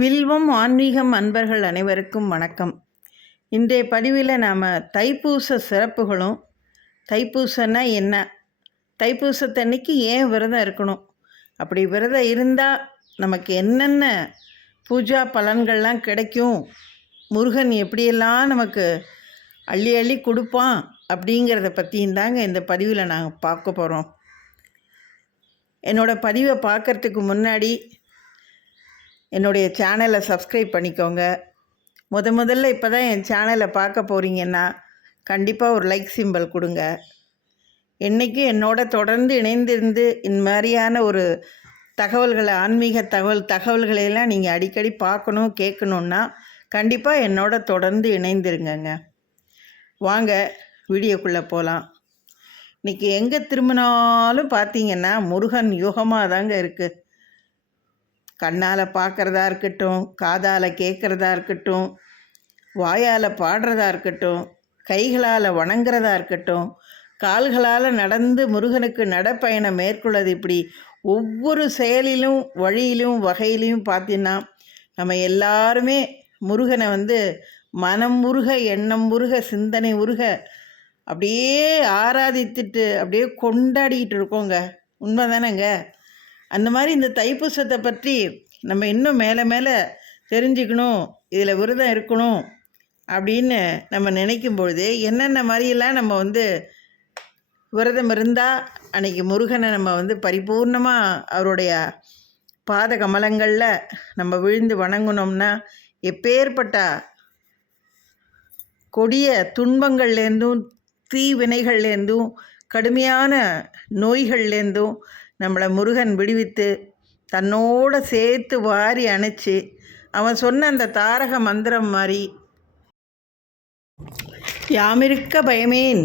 வில்வம் ஆன்மீகம் அன்பர்கள் அனைவருக்கும் வணக்கம். இன்றைய பதிவில் நாம் தைப்பூச சிறப்புகளும், தைப்பூசன்னா என்ன, தைப்பூசத்தன்னைக்கு ஏன் விரதம் இருக்கணும், அப்படி விரதம் இருந்தால் நமக்கு என்னென்ன பூஜா பலன்கள்லாம் கிடைக்கும், முருகன் எப்படியெல்லாம் நமக்கு அள்ளி அள்ளி கொடுப்பான் அப்படிங்கிறத பற்றியும் தாங்க இந்த பதிவில் நாங்கள் பார்க்க போகிறோம். என்னோடய பதிவை பார்க்குறதுக்கு முன்னாடி என்னுடைய சேனலை சப்ஸ்கிரைப் பண்ணிக்கோங்க. முதல்ல இப்போ தான் என் சேனலை பார்க்க போகிறீங்கன்னா கண்டிப்பாக ஒரு லைக் சிம்பல் கொடுங்க. என்றைக்கும் என்னோட தொடர்ந்து இணைந்திருந்து இந்த மாதிரியான ஒரு தகவல்களை, ஆன்மீக தகவல்களையெல்லாம் நீங்கள் அடிக்கடி பார்க்கணும், கேட்கணுன்னா கண்டிப்பாக என்னோட தொடர்ந்து இணைந்திருங்கங்க. வாங்க வீடியோக்குள்ளே போகலாம். இன்றைக்கி எங்கே திரும்பினாலும் பார்த்தீங்கன்னா முருகன் யுகமாக தாங்க இருக்குது. கண்ணால் பார்க்குறதா இருக்கட்டும், காதால் கேட்குறதா இருக்கட்டும், வாயால் பாடுறதா இருக்கட்டும், கைகளால் வணங்குறதா இருக்கட்டும், கால்களால் நடந்து முருகனுக்கு நடப்பயணம் மேற்கொள்ளது, இப்படி ஒவ்வொரு செயலிலும் வழியிலும் வகையிலையும் பார்த்தீங்கன்னா நம்ம எல்லாருமே முருகனை மனம் முருக, எண்ணம் முருக, சிந்தனை உருக அப்படியே ஆராதித்துட்டு அப்படியே கொண்டாடிக்கிட்டு இருக்கோங்க. உண்மை தானேங்க? அந்த மாதிரி இந்த தைப்பூசத்தை பற்றி நம்ம இன்னும் மேலே மேலே தெரிஞ்சுக்கணும், இதில் விரதம் இருக்கணும் அப்படின்னு நம்ம நினைக்கும் பொழுது என்னென்ன மாதிரியெல்லாம் நம்ம விரதம் இருந்தால் அன்றைக்கி முருகனை நம்ம பரிபூர்ணமாக அவருடைய பாத கமலங்களில் நம்ம விழுந்து வணங்கினோம்னா எப்பேற்பட்ட கொடிய துன்பங்கள்லேருந்தும், தீவினைகள்லேருந்தும், கடுமையான நோய்கள்லேருந்தும் நம்மளை முருகன் விடுவித்து தன்னோட சேர்த்து வாரி அணைச்சி அவன் சொன்ன அந்த தாரக மந்திரம் மாதிரி, யாமிருக்க பயமேன்,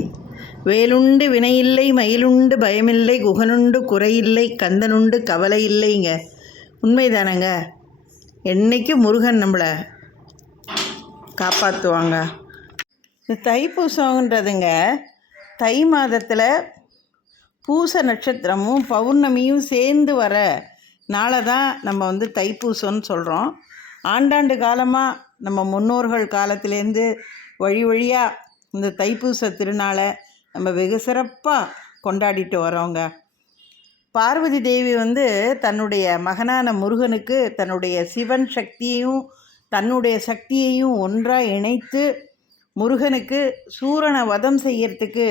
வேலுண்டு வினையில்லை, மயிலுண்டு பயமில்லை, குகனுண்டு குறையில்லை, கந்தனுண்டு கவலை இல்லைங்க. உண்மைதானங்க? என்னைக்கு முருகன் நம்மளை காப்பாற்றுவாங்க. இந்த தைப்பூசன்றதுங்க தை மாதத்தில் பூச நட்சத்திரமும் பௌர்ணமியும் சேர்ந்து வர நாளை தான் நம்ம தைப்பூசம்னு சொல்கிறோம். ஆண்டாண்டு காலமாக நம்ம முன்னோர்கள் காலத்திலேருந்து வழி வழியாக இந்த தைப்பூச திருநாளை நம்ம வெகு சிறப்பாக கொண்டாடிட்டு வரோங்க. பார்வதி தேவி தன்னுடைய மகனான முருகனுக்கு தன்னுடைய சிவன் சக்தியையும் தன்னுடைய சக்தியையும் ஒன்றாக இணைத்து முருகனுக்கு சூரனை வதம் செய்யறதுக்கு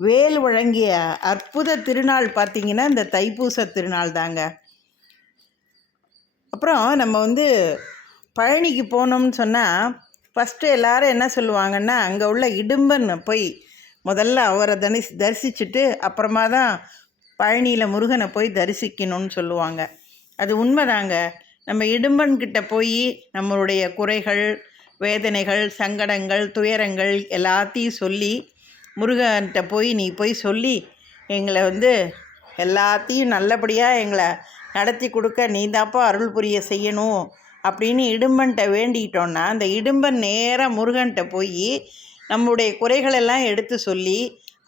வேல் வழங்கிய அற்புத திருநாள் பார்த்திங்கன்னா இந்த தைப்பூச திருநாள் தாங்க. அப்புறம் நம்ம பழனிக்கு போனோம்னு சொன்னால் ஃபஸ்ட்டு எல்லோரும் என்ன சொல்லுவாங்கன்னா, அங்கே உள்ள இடும்பன் போய் முதல்ல அவரை தரிசிச்சுட்டு அப்புறமா தான் பழனியில் முருகனை போய் தரிசிக்கணும்னு சொல்லுவாங்க. அது உண்மைதாங்க. நம்ம இடும்பன்கிட்ட போய் நம்மளுடைய குறைகள், வேதனைகள், சங்கடங்கள், துயரங்கள் எல்லாத்தையும் சொல்லி முருகன்கிட்ட போய் நீ போய் சொல்லி எங்களை எல்லாத்தையும் நல்லபடியாக எங்களை நடத்தி கொடுக்க நீந்தாப்பா அருள் புரிய செய்யணும் அப்படின்னு இடும்பன்கிட்ட வேண்டிக்கிட்டோன்னா, அந்த இடும்பன் நேராக முருகன்கிட்ட போய் நம்முடைய குறைகளெல்லாம் எடுத்து சொல்லி,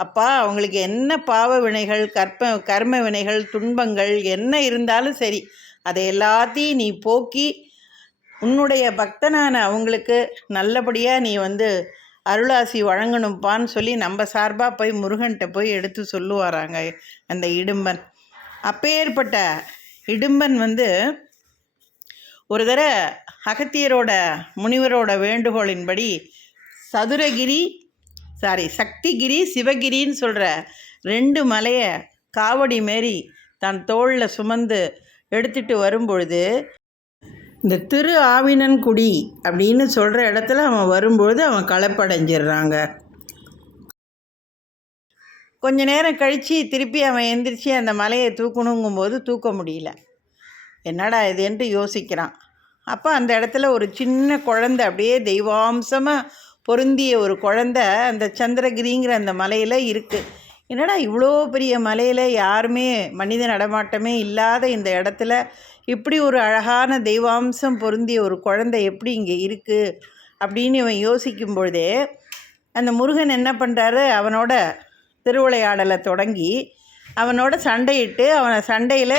அப்பா அவங்களுக்கு என்ன பாவ வினைகள், கர்ம வினைகள், துன்பங்கள் என்ன இருந்தாலும் சரி அதை எல்லாத்தையும் நீ போக்கி உன்னுடைய பக்தனான அவங்களுக்கு நல்லபடியாக நீ அருளாசி வழங்கணும்ப்பான்னு சொல்லி நம்ம சார்பாக போய் முருகன்கிட்ட போய் எடுத்து சொல்லுவாராங்க அந்த இடும்பன். அப்பேற்பட்ட இடும்பன் ஒரு தடவை அகத்தியரோட முனிவரோட வேண்டுகோளின்படி சக்திகிரி, சிவகிரின்னு சொல்கிற 2 மலையை காவடி மாரி தான் தோளில் சுமந்து எடுத்துகிட்டு வரும்பொழுது இந்த திரு ஆவினன்குடி அப்படின்னு சொல்கிற இடத்துல அவன் வரும்பொழுது அவன் களைப்படைஞ்சிடுறாங்க. கொஞ்ச நேரம் கழித்து திருப்பி அவன் எந்திரிச்சு அந்த மலையை தூக்கணுங்கும்போது தூக்க முடியல. என்னடா இது என்று யோசிக்கிறான். அப்போ அந்த இடத்துல ஒரு சின்ன குழந்தை, அப்படியே தெய்வாம்சமாக பொருந்திய ஒரு குழந்தை அந்த சந்திரகிரிங்கிற அந்த மலையில் இருக்குது. என்னடா இவ்வளோ பெரிய மலையில் யாருமே மனித நடமாட்டமே இல்லாத இந்த இடத்துல இப்படி ஒரு அழகான தெய்வாம்சம் பொருந்திய ஒரு குழந்தை எப்படி இங்கே இருக்குது அப்படின்னு இவன் யோசிக்கும் பொழுதே அந்த முருகன் என்ன பண்ணுறாரு, அவனோட திருவிளையாடலை தொடங்கி அவனோட சண்டையிட்டு அவனை சண்டையில்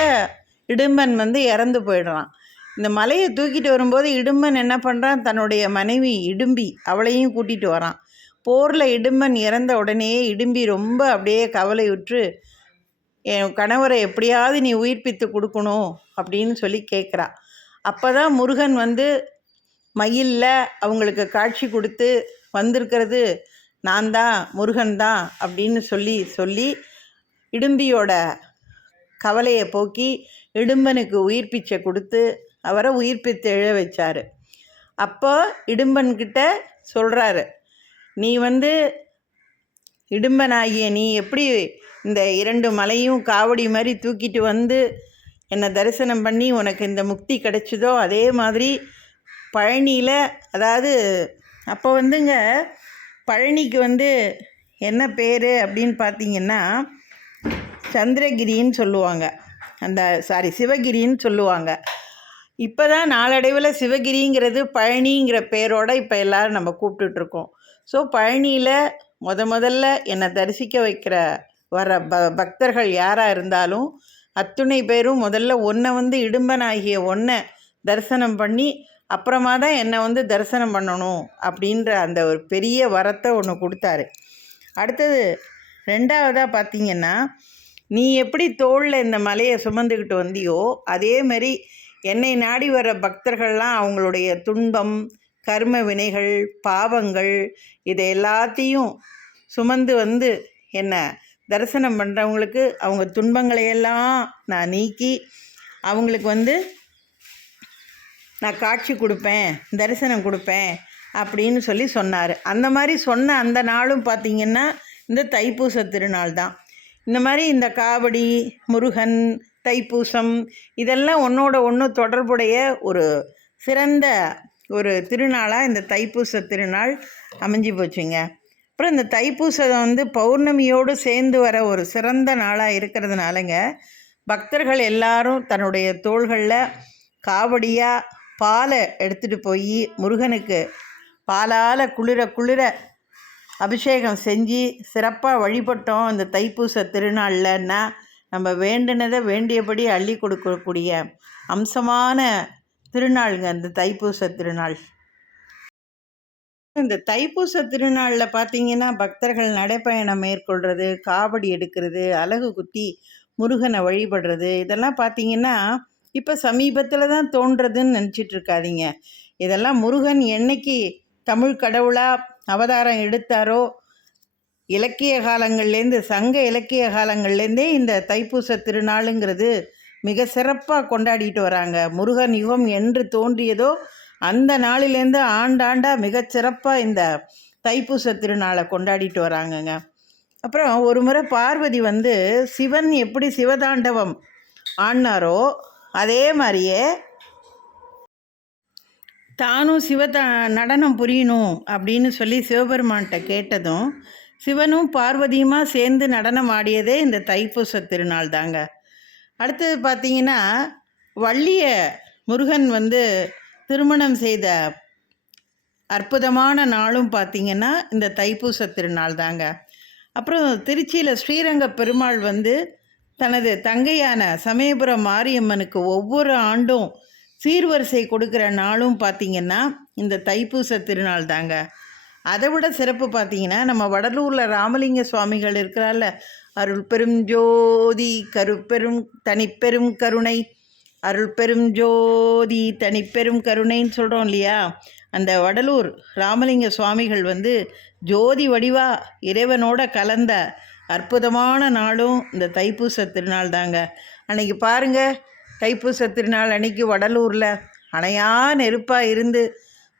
இடும்பன் இறந்து போயிடுறான். இந்த மலையை தூக்கிட்டு வரும்போது இடும்பன் என்ன பண்ணுறான், தன்னுடைய மனைவி இடும்பி அவளையும் கூட்டிகிட்டு வரான். போரில் இடும்பன் இறந்த உடனே இடும்பி ரொம்ப அப்படியே கவலையுற்று, என் கணவரை எப்படியாவது நீ உயிர்ப்பித்து கொடுக்கணும் அப்படின்னு சொல்லி கேட்குறா. அப்போ தான் முருகன் வந்து மயிலில் அவங்களுக்கு காட்சி கொடுத்து, வந்திருக்கிறது நான் தான், முருகன் தான் அப்படின்னு சொல்லி இடும்பியோட கவலையை போக்கி இடும்பனுக்கு உயிர் பிச்சை கொடுத்து அவரை உயிர்ப்பித்து எழ வச்சார். அப்போ இடும்பன்கிட்ட சொல்கிறாரு, நீ வந்து இடும்பனாகிய நீ எப்படி இந்த 2 மலையும் காவடி மாதிரி தூக்கிட்டு வந்து என்னை தரிசனம் பண்ணி உனக்கு இந்த முக்தி கிடைச்சதோ, அதே மாதிரி பழனியில், அதாவது அப்போ வந்துங்க பழனிக்கு வந்து என்ன பேர் அப்படின்னு பார்த்தீங்கன்னா சந்திரகிரின்னு சொல்லுவாங்க, சிவகிரின்னு சொல்லுவாங்க. இப்போ தான் நாளடைவில் சிவகிரிங்கிறது பழனிங்கிற பேரோடு இப்போ எல்லோரும் நம்ம கூப்பிட்டுட்ருக்கோம். ஸோ பழனியில் முதல்ல என்னை தரிசிக்க வைக்கிற வர பக்தர்கள் யாராக இருந்தாலும் அத்துணை பேரும் முதல்ல ஒன்றை வந்து இடும்பனாகிய ஒன்றை தரிசனம் பண்ணி அப்புறமா தான் என்னை வந்து தரிசனம் பண்ணணும் அப்படின்ற அந்த ஒரு பெரிய வரத்தை ஒன்று கொடுத்தாரு. அடுத்தது 2வதாக பார்த்திங்கன்னா, நீ எப்படி தோளில் இந்த மலையை சுமந்துக்கிட்டு வந்தியோ அதே மாதிரி என்னை நாடி வர பக்தர்கள்லாம் அவங்களுடைய துன்பம், கர்ம வினைகள், பாவங்கள் இதை எல்லாத்தையும் சுமந்து வந்து என்னை தரிசனம் பண்ணுறவங்களுக்கு அவங்க துன்பங்களையெல்லாம் நான் நீக்கி அவங்களுக்கு வந்து நான் காட்சி கொடுப்பேன், தரிசனம் கொடுப்பேன் அப்படின்னு சொன்னார். அந்த மாதிரி சொன்ன அந்த நாளும் பார்த்திங்கன்னா இந்த தைப்பூச திருநாள் தான். இந்த மாதிரி இந்த காவடி, முருகன், தைப்பூசம் இதெல்லாம் ஒன்று தொடர்புடைய ஒரு சிறந்த ஒரு திருநாளாக இந்த தைப்பூச திருநாள் அமைஞ்சு போச்சுங்க. அப்புறம் இந்த தைப்பூசம் வந்து பௌர்ணமியோடு சேர்ந்து வர ஒரு சிறந்த நாளாக இருக்கிறதுனாலங்க பக்தர்கள் எல்லாரும் தன்னுடைய தோள்களில் காவடியாக பாலை எடுத்துகிட்டு போய் முருகனுக்கு பாலால் குளிர அபிஷேகம் செஞ்சு சிறப்பாக வழிபட்டோம் இந்த தைப்பூச திருநாளில்னா நம்ம வேண்டினதை வேண்டியபடி அள்ளி கொடுக்கக்கூடிய அம்சமான திருநாளுங்க இந்த தைப்பூச திருநாள். இந்த தைப்பூச திருநாளில் பார்த்திங்கன்னா பக்தர்கள் நடைப்பயணம் மேற்கொள்கிறது, காவடி எடுக்கிறது, அலகு குத்தி முருகனை வழிபடுறது இதெல்லாம் பார்த்திங்கன்னா இப்போ சமீபத்தில் தான் தோன்றதுன்னு நினச்சிட்ருக்காதீங்க. இதெல்லாம் முருகன் என்னைக்கு தமிழ் கடவுளாக அவதாரம் எடுத்தாரோ இலக்கிய காலங்கள்லேருந்து, சங்க இலக்கிய காலங்கள்லேருந்தே இந்த தைப்பூச திருநாளுங்கிறது மிக சிறப்பாக கொண்டாடிட்டு வராங்க. முருகன் யுகம் என்று தோன்றியதோ அந்த நாளிலேருந்து ஆண்டாண்டாக மிகச்சிறப்பாக இந்த தைப்பூச திருநாளை கொண்டாடிட்டு வராங்கங்க. அப்புறம் ஒரு முறை பார்வதி வந்து சிவன் எப்படி சிவதாண்டவம் ஆடினாரோ அதே மாதிரியே தானும் நடனம் புரியணும் அப்படின்னு சொல்லி சிவபெருமான்கிட்ட கேட்டதும் சிவனும் பார்வதியுமா சேர்ந்து நடனம் ஆடியதே இந்த தைப்பூச திருநாள் தாங்க. அடுத்தது பார்த்திங்கன்னா வள்ளியை முருகன் வந்து திருமணம் செய்த அற்புதமான நாளும் பார்த்திங்கன்னா இந்த தைப்பூச திருநாள் தாங்க. அப்புறம் திருச்சியில் ஸ்ரீரங்க பெருமாள் வந்து தனது தங்கையான சமயபுரம் மாரியம்மனுக்கு ஒவ்வொரு ஆண்டும் சீர்வரிசை கொடுக்குற நாளும் பார்த்திங்கன்னா இந்த தைப்பூச திருநாள் தாங்க. அதை விட சிறப்பு பார்த்திங்கன்னா நம்ம வடலூரில் ராமலிங்க சுவாமிகள் இருக்கிறால, அருள் பெரும் ஜோதி கருப்பெரும் தனிப்பெரும் கருணை, அருள் பெரும் ஜோதி தனிப்பெரும் கருணைன்னு சொல்கிறோம் இல்லையா, அந்த வடலூர் ராமலிங்க சுவாமிகள் வந்து ஜோதி வடிவா இறைவனோட கலந்த அற்புதமான நாளும் இந்த தைப்பூச திருநாள் தாங்க. அன்றைக்கி பாருங்கள், தைப்பூச திருநாள் அன்றைக்கி வடலூரில் அணையா நெருப்பாக இருந்து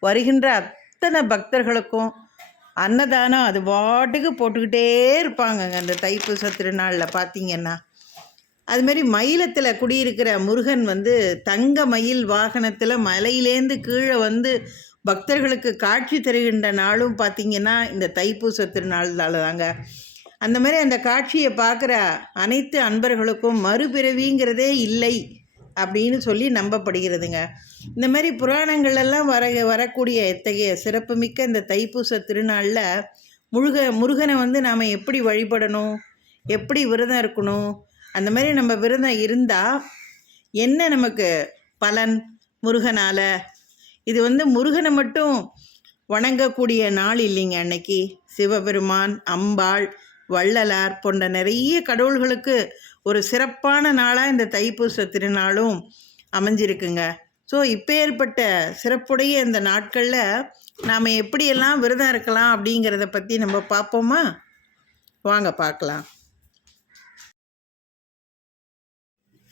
வருகின்ற அத்தனை பக்தர்களுக்கும் அன்னதானம் அது பாட்டுக்கு போட்டுக்கிட்டே இருப்பாங்கங்க. அந்த தைப்பூச திருநாளில் பார்த்திங்கன்னா அதுமாரி மயிலத்தில் குடியிருக்கிற முருகன் வந்து தங்க மயில் வாகனத்தில் மலையிலேருந்து கீழே வந்து பக்தர்களுக்கு காட்சி தருகின்ற நாளும் பார்த்திங்கன்னா இந்த தைப்பூச திருநாளால் தாங்க. அந்த மாதிரி அந்த காட்சியை பார்க்குற அனைத்து அன்பர்களுக்கும் மறுபிறவிங்கிறதே இல்லை அப்படின்னு சொல்லி நம்பப்படுகிறதுங்க. இந்த மாதிரி புராணங்களெல்லாம் வரக்கூடிய இத்தகைய சிறப்புமிக்க இந்த தைப்பூச திருநாளில் முருகனை வந்து நாம் எப்படி வழிபடணும், எப்படி விரதம் இருக்கணும், அந்த மாதிரி நம்ம விரதம் இருந்தால் என்ன நமக்கு பலன் முருகனால். இது முருகனை மட்டும் வணங்கக்கூடிய நாள் இல்லைங்க அன்னைக்கு. சிவபெருமான், அம்பாள், வள்ளலார் போன்ற நிறைய கடவுள்களுக்கு ஒரு சிறப்பான நாளாக இந்த தைப்பூச திருநாளும் அமைஞ்சிருக்குங்க. ஸோ இப்பேற்பட்ட சிறப்புடைய இந்த நாட்களில் நாம் எப்படியெல்லாம் விரதம் இருக்கலாம் அப்படிங்கிறத பற்றி நம்ம பார்ப்போமா? வாங்க பார்க்கலாம்.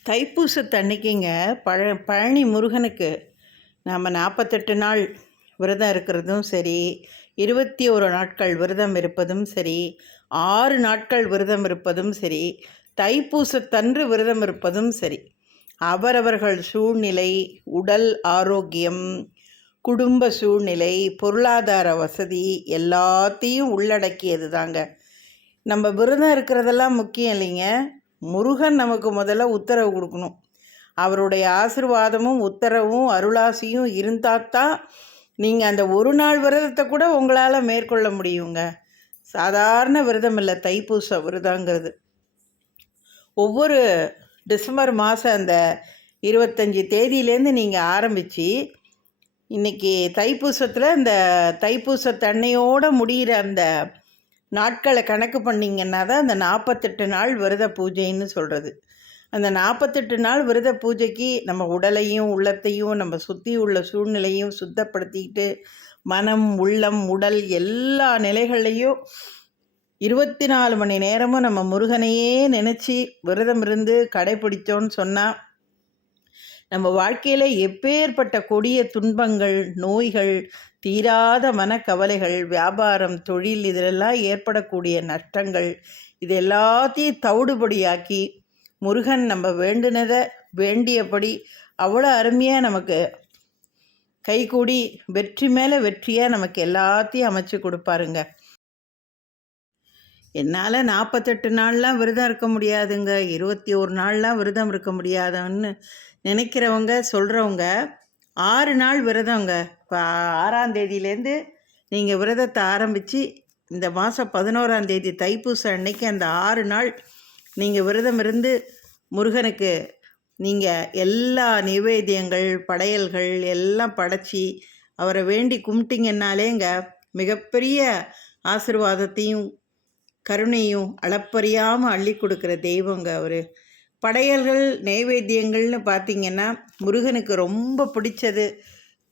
தைப்பூசத்தன்னைக்குங்க பழனி முருகனுக்கு நாம் 48 நாள் விரதம் இருக்கிறதும் சரி, 21 நாட்கள் விரதம் இருப்பதும் சரி, 6 நாட்கள் விரதம் இருப்பதும் சரி, தைப்பூசத்தன்று விரதம் இருப்பதும் சரி, அவரவர்கள் சூழ்நிலை, உடல் ஆரோக்கியம், குடும்ப சூழ்நிலை, பொருளாதார வசதி எல்லாத்தையும் உள்ளடக்கியது தாங்க. நம்ம விரதம் இருக்கிறதெல்லாம் முக்கியம் இல்லைங்க. முருகன் நமக்கு முதல்ல உத்தரவு கொடுக்கணும். அவருடைய ஆசீர்வாதமும் உத்தரவும் அருளாசியும் இருந்தால்தான் நீங்கள் அந்த ஒரு நாள் விரதத்தை கூட உங்களால் மேற்கொள்ள முடியுங்க. சாதாரண விரதம் இல்லை தைப்பூச விரதங்கிறது. ஒவ்வொரு டிசம்பர் மாதம் அந்த 25 தேதியிலேருந்து நீங்கள் ஆரம்பித்து இன்றைக்கி தைப்பூசத்தில் இந்த தைப்பூசத்தன்னையோடு முடிகிற அந்த நாட்களை கணக்கு பண்ணிங்கன்னா தான் அந்த 48 நாள் விரத பூஜைன்னு சொல்கிறது. அந்த 48 நாள் விரத பூஜைக்கு நம்ம உடலையும் உள்ளத்தையும் நம்ம சுற்றி உள்ள சூழ்நிலையும் சுத்தப்படுத்திக்கிட்டு மனம், உள்ளம், உடல் எல்லா நிலைகள்லையும் 24 மணி நேரமும் நம்ம முருகனையே நினச்சி விரதம் இருந்து கடைப்பிடித்தோன்னு சொன்னால் நம்ம வாழ்க்கையில் எப்பேற்பட்ட கொடிய துன்பங்கள், நோய்கள், தீராத மனக்கவலைகள், வியாபாரம், தொழில் இதிலெல்லாம் ஏற்படக்கூடிய நஷ்டங்கள் இது எல்லாத்தையும் தவிடுபடியாக்கி முருகன் நம்ம வேண்டுனதை வேண்டியபடி அவ்வளோ அருமையாக நமக்கு கைகூடி வெற்றி மேலே வெற்றியாக நமக்கு எல்லாத்தையும் அமைச்சு கொடுப்பாருங்க. என்னால் 48 நாள்லாம் விரதம் இருக்க முடியாதுங்க, 21 நாள்லாம் விரதம் இருக்க முடியாதுன்னு நினைக்கிறவங்க சொல்கிறவங்க 6 நாள் விரதங்க. இப்போ 6ஆம் தேதியிலேருந்து நீங்கள் விரதத்தை ஆரம்பித்து இந்த மாதம் 11ஆம் தேதி தைப்பூசம் அன்னைக்கு அந்த 6 நாள் நீங்கள் விரதம் இருந்து முருகனுக்கு நீங்கள் எல்லா நிவேத்தியங்கள், படையல்கள் எல்லாம் படைச்சி அவரை வேண்டி கும்பிட்டிங்கன்னாலேங்க மிகப்பெரிய ஆசீர்வாதத்தையும் கருணையும் அளப்பறியாமல் அள்ளி கொடுக்குற தெய்வங்க அவர். படையல்கள், நைவேத்தியங்கள்னு பார்த்திங்கன்னா முருகனுக்கு ரொம்ப பிடிச்சது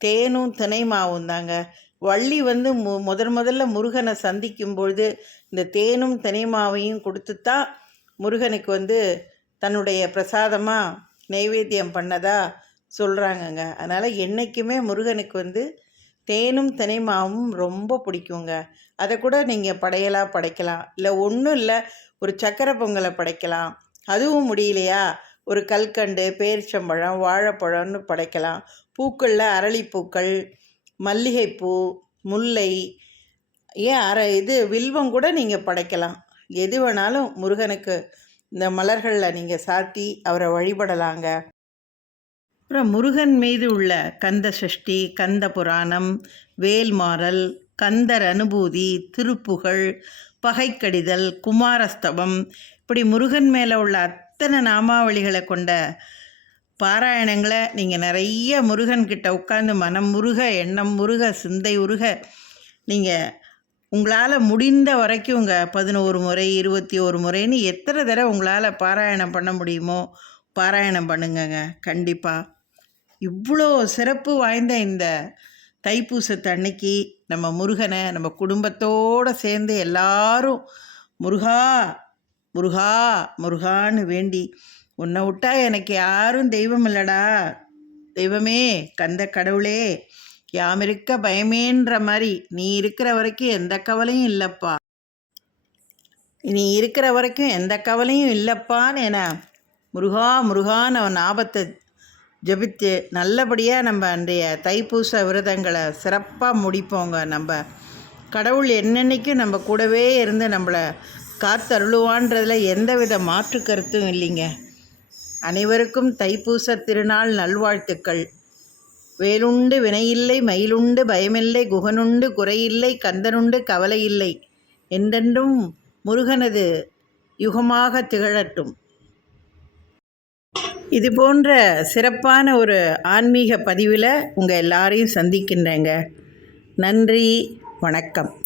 தேனும் தினைமாவும் தாங்க. வள்ளி முதல்ல முருகனை சந்திக்கும் பொழுது இந்த தேனும் தினைமாவையும் கொடுத்துத்தான் முருகனுக்கு தன்னுடைய பிரசாதமாக நைவேத்தியம் பண்ணதா சொல்கிறாங்கங்க. அதனால் என்றைக்குமே முருகனுக்கு தேனும் தினைமாவும் ரொம்ப பிடிக்குங்க. அதை கூட நீங்கள் படையலாக படைக்கலாம், இல்லை ஒன்றும் இல்லை ஒரு சக்கரை பொங்கலை படைக்கலாம். அதுவும் முடியலையா ஒரு கல்கண்டு, பேரிச்சம்பழம், வாழைப்பழம்னு படைக்கலாம். பூக்களில் அரளிப்பூக்கள், மல்லிகைப்பூ, முல்லை, ஏன் வில்வம் கூட நீங்கள் படைக்கலாம். எது வேணாலும் முருகனுக்கு இந்த மலர்களில் நீங்கள் சாத்தி அவரை வழிபடலாங்க. அப்புறம் முருகன் மீது உள்ள கந்த சஷ்டி, கந்த புராணம், வேல்மாறல், கந்தர் அனுபூதி, திருப்புகழ், பகைக்கடிதல், குமாரஸ்தவம், இப்படி முருகன் மேலே உள்ள அத்தனை நாமாவளிகளை கொண்ட பாராயணங்களை நீங்கள் நிறைய முருகன்கிட்ட உட்காந்து மனம் முருக, எண்ணம் முருக, சிந்தை உருக நீங்கள் உங்களால் முடிந்த வரைக்கும் 11 முறை, 21 முறைன்னு எத்தனை தடவை உங்களால் பாராயணம் பண்ண முடியுமோ பாராயணம் பண்ணுங்கங்க. கண்டிப்பாக இவ்வளோ சிறப்பு வாய்ந்த இந்த தைப்பூசத்து அன்னைக்கு நம்ம முருகனை நம்ம குடும்பத்தோடு சேர்ந்து எல்லாரும் முருகா முருகா முருகான்னு வேண்டி, உன்னை விட்டா எனக்கு யாரும் தெய்வம் இல்லடா, தெய்வமே கந்த கடவுளே யாம் இருக்க பயமேன்ற மாதிரி நீ இருக்கிற வரைக்கும் எந்த கவலையும் இல்லைப்பா, நீ இருக்கிற வரைக்கும் எந்த கவலையும் இல்லைப்பான்னு என முருகா முருகான்னு அவன் ஆபத்தை ஜபித்து நல்லபடியாக நம்ம அன்றைய தைப்பூச விரதங்களை சிறப்பாக முடிப்போங்க. நம்ம கடவுள் என்னென்னைக்கும் நம்ம கூடவே இருந்து நம்மளை காத்தருளுவான்றதில் எந்தவித மாற்று கருத்தும் இல்லைங்க. அனைவருக்கும் தைப்பூச திருநாள் நல்வாழ்த்துக்கள். வேலுண்டு வினையில்லை, மயிலுண்டு பயமில்லை, குகனுண்டு குறையில்லை, கந்தனுண்டு கவலையில்லை, என்றென்றும் முருகனது யுகமாக திகழட்டும். இது போன்ற சிறப்பான ஒரு ஆன்மீக பதிவில் உங்கள் எல்லாரையும் சந்திக்கின்றேங்க. நன்றி, வணக்கம்.